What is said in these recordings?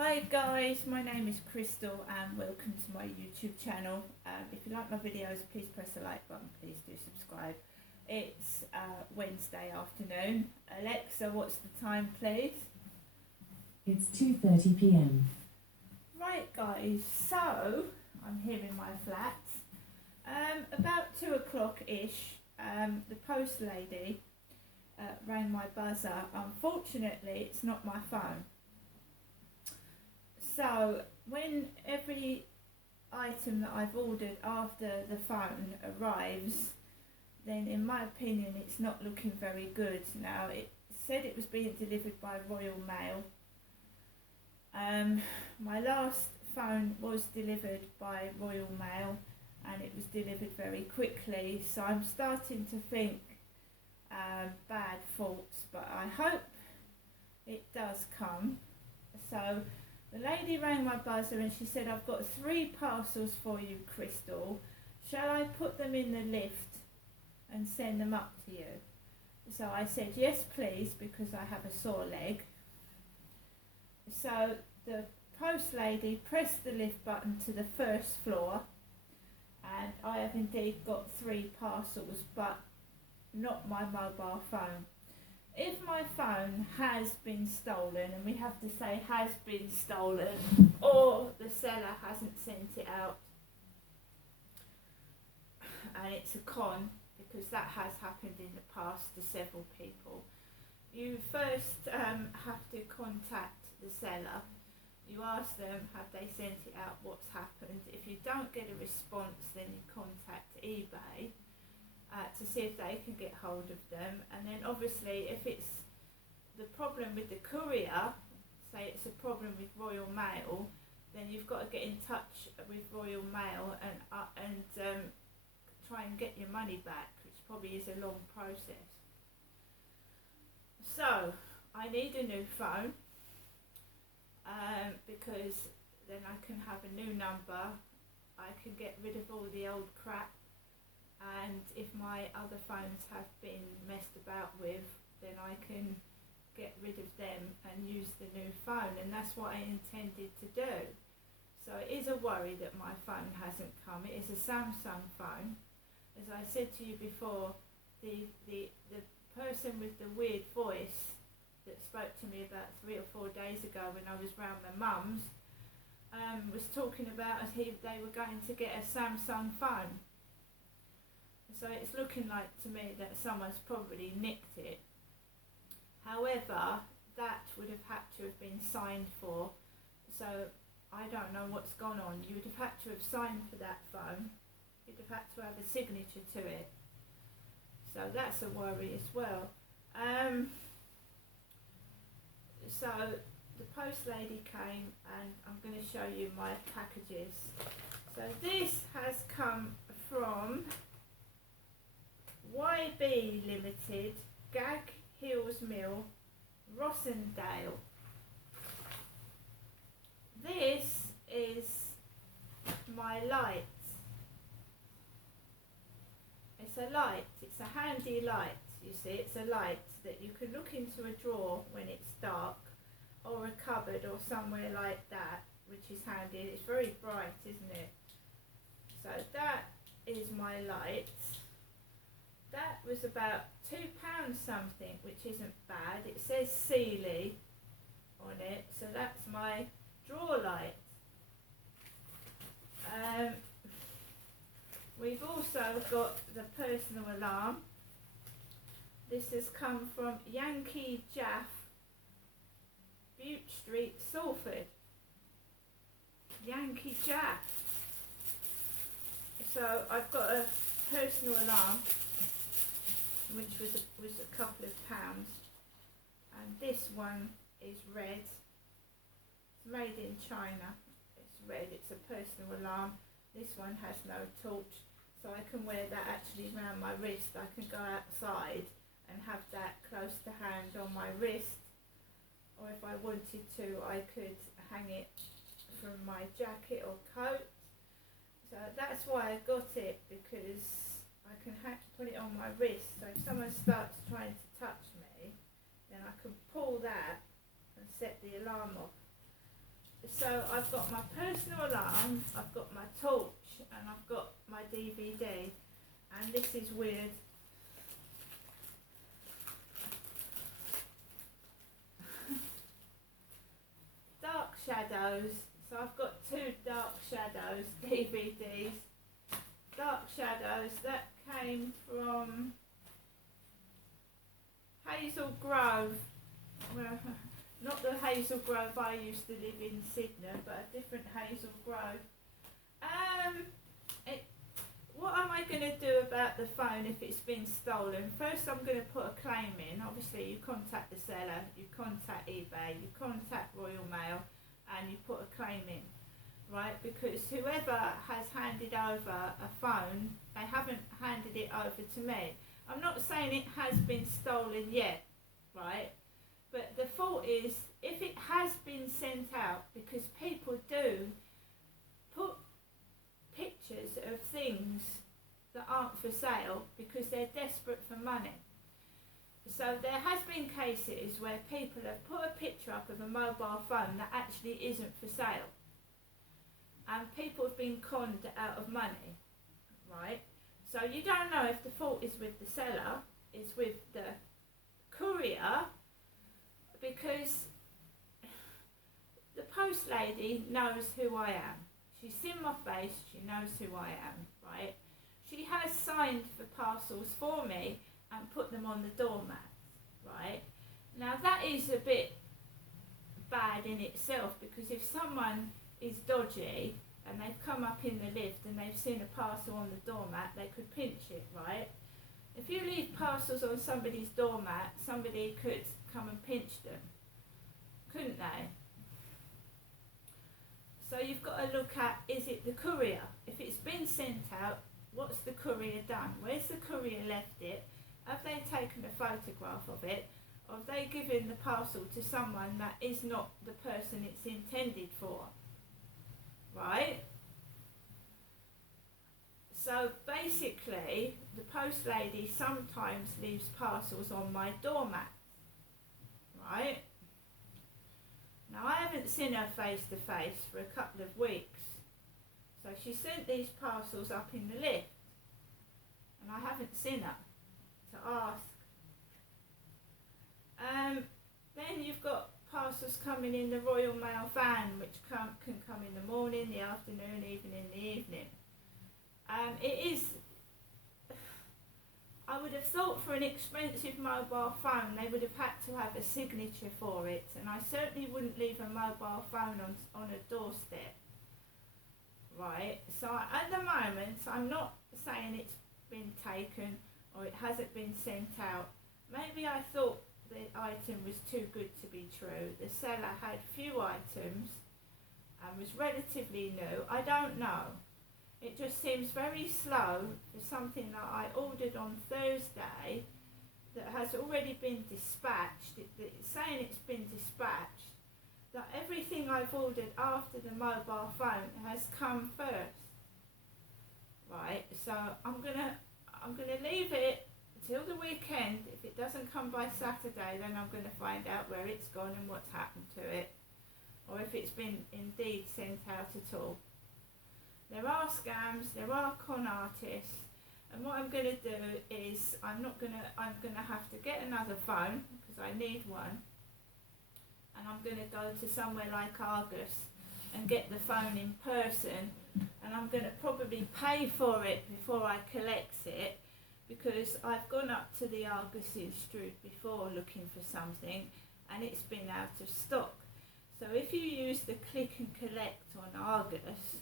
Hi guys, my name is Crystal and welcome to my YouTube channel. If you like my videos, please press the like button, please do subscribe. It's Wednesday afternoon. Alexa, what's the time please? It's 2:30 p.m. Right guys, so I'm here in my flat. About 2 o'clock-ish, the post lady rang my buzzer. Unfortunately, it's not my phone. So when every item that I've ordered after the phone arrives, then in my opinion it's not looking very good. Now it said it was being delivered by Royal Mail. My last phone was delivered by Royal Mail and it was delivered very quickly, so I'm starting to think bad thoughts, but I hope it does come. So the lady rang my buzzer and she said, I've got 3 parcels for you, Crystal. Shall I put them in the lift and send them up to you? So I said, yes, please, because I have a sore leg. So the post lady pressed the lift button to the first floor, and I have indeed got 3 parcels, but not my mobile phone. If my phone has been stolen, and we have to say has been stolen, or the seller hasn't sent it out, and it's a con, because that has happened in the past to several people, you first have to contact the seller. You ask them, have they sent it out, what's happened. If you don't get a response, then you contact eBay to see if they can get hold of them. And then obviously if it's the problem with the courier, say it's a problem with Royal Mail, then you've got to get in touch with Royal Mail and try and get your money back, which probably is a long process. So I need a new phone because then I can have a new number, I can get rid of all the old crap, and if my other phones have been messed about with, then I can get rid of them and use the new phone, and that's what I intended to do. So it is a worry that my phone hasn't come. It is a Samsung phone. As I said to you before, the person with the weird voice that spoke to me about 3 or 4 days ago when I was round my mum's was talking about they were going to get a Samsung phone. So it's looking like to me that someone's probably nicked it. However, that would have had to have been signed for, so I don't know what's gone on. You would have had to have signed for that phone. You'd have had to have a signature to it. So that's a worry as well. So the post lady came and I'm going to show you my packages. So this has come from YB Limited, Gag Hills Mill, Rossendale. This is my light. It's a light, it's a handy light, you see, it's a light that you can look into a drawer when it's dark, or a cupboard or somewhere like that, which is handy. It's very bright, isn't it? So that is my light. That was about £2 something, which isn't bad. It says Sealy on it, so that's my drawer light. We've also got the personal alarm. This has come from Yankee Jaff, Bute Street, Salford. Yankee Jaff. So I've got a personal alarm, which was a couple of pounds, and this one is red. It's made in China. It's red. It's a personal alarm. This one has no torch, so I can wear that actually around my wrist. I can go outside and have that close to hand on my wrist, or if I wanted to, I could hang it from my jacket or coat. So that's why I got it, because I can put it on my wrist, so if someone starts trying to touch me, then I can pull that and set the alarm off. So I've got my personal alarm, I've got my torch, and I've got my DVD. And this is weird. Dark Shadows. So I've got two Dark Shadows DVDs. Dark Shadows, that came from Hazel Grove. Well, not the Hazel Grove I used to live in Sydney, but a different Hazel Grove. What am I going to do about the phone if it's been stolen? First, I'm going to put a claim in. Obviously, you contact the seller, you contact eBay, you contact Royal Mail, and you put a claim in, right? Because whoever has handed over a phone, they haven't handed it over to me. I'm not saying it has been stolen yet, right? But the fault is, if it has been sent out, because people do put pictures of things that aren't for sale because they're desperate for money. So there has been cases where people have put a picture up of a mobile phone that actually isn't for sale, and people have been conned out of money, right? So you don't know if the fault is with the seller, it's with the courier, because the post lady knows who I am. She's seen my face, she knows who I am, right? She has signed the parcels for me and put them on the doormat, right? Now that is a bit bad in itself, because if someone is dodgy and they've come up in the lift and they've seen a parcel on the doormat, they could pinch it, right? If you leave parcels on somebody's doormat, somebody could come and pinch them, couldn't they? So you've got to look at, is it the courier? If it's been sent out, what's the courier done? Where's the courier left it? Have they taken a photograph of it? Or have they given the parcel to someone that is not the person it's intended for? Right? So basically, the post lady sometimes leaves parcels on my doormat. Right? Now I haven't seen her face to face for a couple of weeks. So she sent these parcels up in the lift, and I haven't seen her to ask. Then you've got parcels coming in the Royal Mail van, which can come in the morning, the afternoon, even in the evening. It is, I would have thought for an expensive mobile phone they would have had to have a signature for it, and I certainly wouldn't leave a mobile phone on a doorstep. Right, so at the moment I'm not saying it's been taken or it hasn't been sent out. Maybe I thought the item was too good to be true. The seller had few items and was relatively new. I don't know. It just seems very slow for something that I ordered on Thursday that has already been dispatched. It's saying it's been dispatched. That everything I've ordered after the mobile phone has come first, right? So I'm gonna leave it till the weekend. If it doesn't come by Saturday, then I'm gonna find out where it's gone and what's happened to it, or if it's been indeed sent out at all. There are scams, there are con artists, and what I'm gonna do is I'm gonna have to get another phone because I need one. And I'm going to go to somewhere like Argos and get the phone in person, and I'm going to probably pay for it before I collect it, because I've gone up to the Argos in Strood before looking for something and it's been out of stock. So if you use the click and collect on Argos,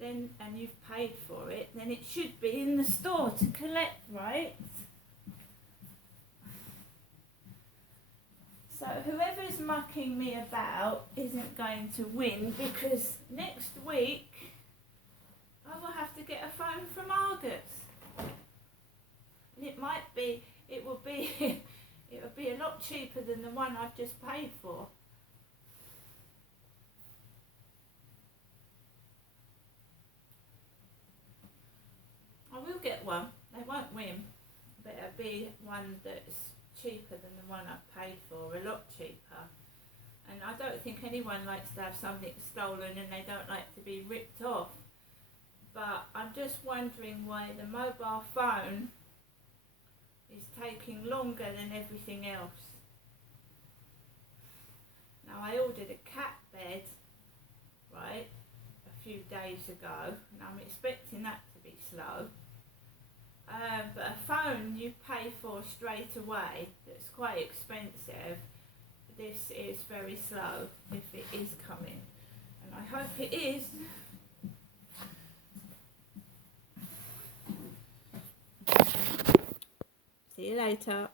then and you've paid for it, then it should be in the store to collect, right? So whoever's mucking me about isn't going to win, because next week I will have to get a phone from Argos. And it will be a lot cheaper than the one I've just paid for. I will get one. They won't win, but it'll be one that's cheaper than the one I've paid for, a lot cheaper. And I don't think anyone likes to have something stolen and they don't like to be ripped off. But I'm just wondering why the mobile phone is taking longer than everything else. Now, I ordered a cat bed, right, a few days ago, and I'm expecting that to be slow. But a phone you pay for straight away, that's quite expensive, this is very slow, if it is coming. And I hope it is. See you later.